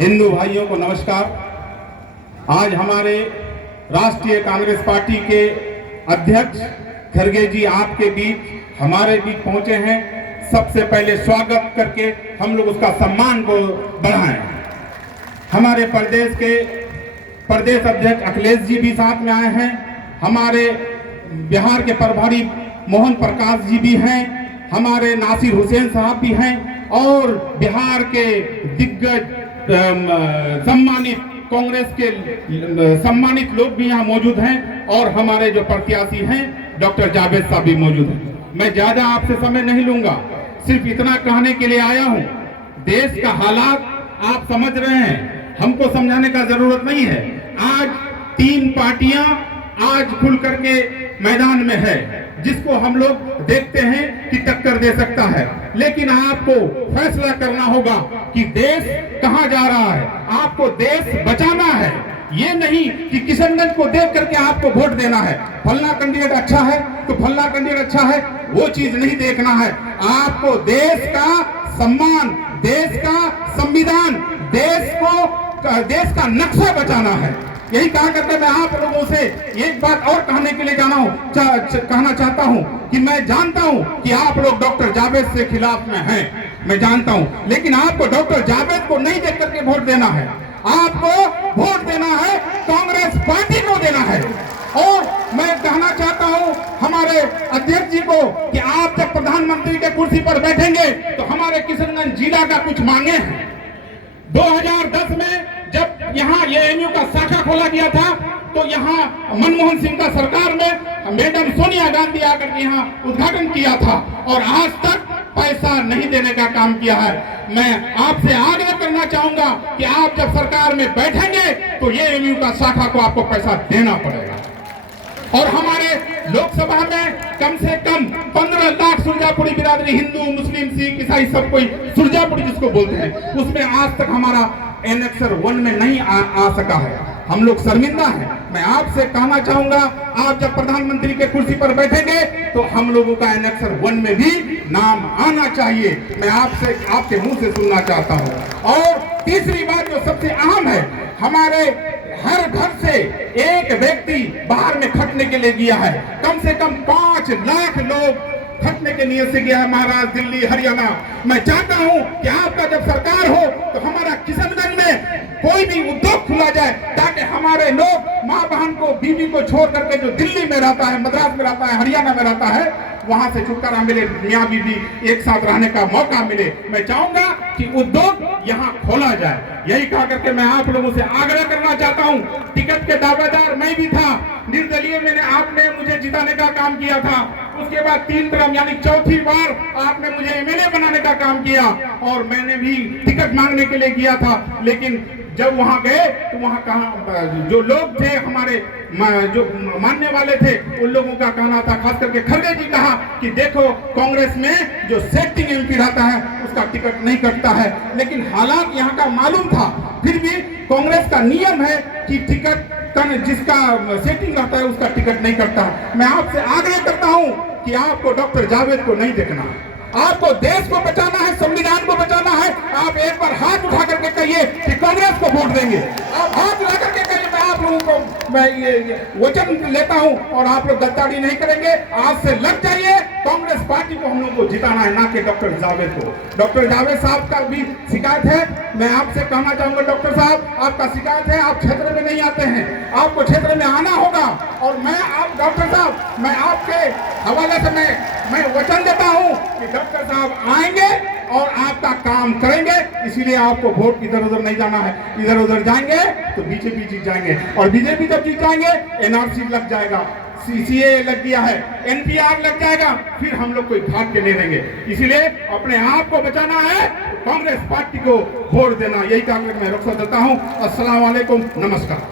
हिंदू भाइयों को नमस्कार। आज हमारे राष्ट्रीय कांग्रेस पार्टी के अध्यक्ष खड़गे जी आपके बीच हमारे बीच पहुंचे हैं। सबसे पहले स्वागत करके हम लोग उसका सम्मान को बढ़ाएं। हमारे प्रदेश के प्रदेश अध्यक्ष अखिलेश जी भी साथ में आए हैं। हमारे बिहार के प्रभारी मोहन प्रकाश जी भी हैं। हमारे नासिर हुसैन साहब भी हैं और बिहार के दिग्गज सम्मानित कांग्रेस के सम्मानित लोग भी यहाँ मौजूद हैं और हमारे जो प्रत्याशी हैं डॉक्टर जावेद साहब भी मौजूद हैं। मैं ज्यादा आपसे समय नहीं लूंगा, सिर्फ इतना कहने के लिए आया हूँ, देश का हालात आप समझ रहे हैं, हमको समझाने का जरूरत नहीं है। आज तीन पार्टियां आज खुल करके मैदान में है, जिसको हम लोग देखते हैं कि टक्कर दे सकता है, लेकिन आपको फैसला करना होगा कि देश कहां जा रहा है। आपको देश बचाना है, ये नहीं कि किशनगंज को देख करके आपको वोट देना है। फलना कैंडिडेट अच्छा है तो फलना कैंडिडेट अच्छा है, वो चीज नहीं देखना है। आपको देश का सम्मान, देश का संविधान, देश का नक्शा बचाना है। यही कहा करके मैं आप लोगों से एक बात और कहने के लिए कहना चाहता हूं कि मैं जानता हूं कि आप लोग डॉक्टर जावेद से खिलाफ में हैं, मैं जानता हूं, लेकिन आपको डॉक्टर जावेद को नहीं देख करके वोट देना है। आपको वोट देना है कांग्रेस पार्टी को देना है। और मैं कहना चाहता हूं हमारे अध्यक्ष जी को कि आप जब प्रधानमंत्री के कुर्सी पर बैठेंगे तो हमारे किशनगंज जिला का कुछ मांगे हैं। 2010 में जब यहाँ एएमयू का शाखा खोला गया था तो यहाँ मनमोहन सिंह का सरकार में मैडम सोनिया गांधी आकर यहाँ उद्घाटन किया था और आज तक पैसा नहीं देने का काम किया है। मैं आपसे आग्रह करना चाहूंगा कि आप जब सरकार में बैठेंगे तो एएमयू का शाखा को आपको पैसा देना पड़ेगा। और हमारे लोकसभा में कम से कम 15 लाख सुरजापुरी बिरादरी, हिंदू मुस्लिम सिख ईसाई सब कोई सुरजापुरी जिसको बोलते हैं, उसमें आज तक हमारा एनेक्सर 1 में नहीं आ सका है। हम लोग शर्मिंदा हैं। मैं आपसे कहना चाहूंगा, आप जब प्रधानमंत्री के कुर्सी पर बैठेंगे तो हम लोगों का एनेक्सर 1 में भी नाम आना चाहिए। मैं आपसे आपके मुंह से सुनना चाहता हूं। और तीसरी बात जो सबसे अहम है, हमारे हर घर से एक व्यक्ति बाहर में खटने के लिए गया है। कम से कम 5 लाख लोग खटने के नियत से गया है, महाराष्ट्र, दिल्ली, हरियाणा। मैं चाहता हूं कि आपका जब सरकार हो तो हमारा किशनगंज में कोई भी उद्योग खुला जाए ताकि हमारे लोग माँ बहन को, बीवी को छोड़ करके जो दिल्ली में रहता है, मद्रास में रहता है, हरियाणा में रहता है, वहां से छुटकारा मिले, मियाँ बीवी एक साथ रहने का मौका मिले। मैं चाहूंगा कि उद्योग यहाँ खोला जाए। यही कहा करके मैं आप लोगों से आग्रह करना चाहता हूँ। टिकट के दावेदार मैं भी था, निर्दलीय मैंने आपने मुझे जिताने का काम किया था। उसके बाद 3 टर्म यानी चौथी बार आपने मुझे एमएलए बनाने का काम किया और मैंने भी टिकट मांगने के लिए किया था। लेकिन जब वहां गए तो वहां कहा जो लोग थे हमारे जो मानने वाले थे, उन लोगों का कहना था, खास करके खड़गे जी कहा कि देखो कांग्रेस में जो सेटिंग एमपी रहता है उसका टिकट नहीं कटता है। लेकिन हालात यहाँ का मालूम था, फिर भी कांग्रेस का नियम है कि टिकट जिसका सेटिंग रहता है उसका टिकट नहीं कटता। मैं आपसे आग्रह करता हूं कि आपको डॉक्टर जावेद को नहीं देखना, आपको देश को बचाना है, संविधान को बचाना है। आप एक बार हाथ उठा करके कहिए कि कांग्रेस को वोट देंगे। आप हाथ उठा करके कहिए, मैं आप लोगों को मैं ये वचन लेता हूं और आप लोग गद्दारी नहीं करेंगे। आज से लग जाइए, कांग्रेस पार्टी को हम लोग को जिताना है, ना कि डॉक्टर जावेद को। डॉक्टर जावेद साहब का भी शिकायत है। मैं आपसे कहना चाहूंगा डॉक्टर साहब, आपका शिकायत है, आप क्षेत्र में नहीं आते हैं, आपको क्षेत्र में आना होगा। और मैं आप डॉक्टर साहब, मैं आपके हवाले से मैं वचन देता हूं कि डॉक्टर साहब आएंगे और आपका काम करेंगे। इसीलिए आपको वोट इधर उधर नहीं जाना है। इधर उधर जाएंगे तो बीजेपी जीत जाएंगे और बीजेपी जब जीत जाएंगे एनआरसी लग जाएगा, सीसीए लग गया है, एनपीआर लग जाएगा, फिर हम लोग कोई भाग के नहीं रहेंगे। इसीलिए अपने आप को बचाना है, कांग्रेस पार्टी को वोट देना। यही काम मैं रुखसत देता हूँ। अस्सलाम वालेकुम, नमस्कार।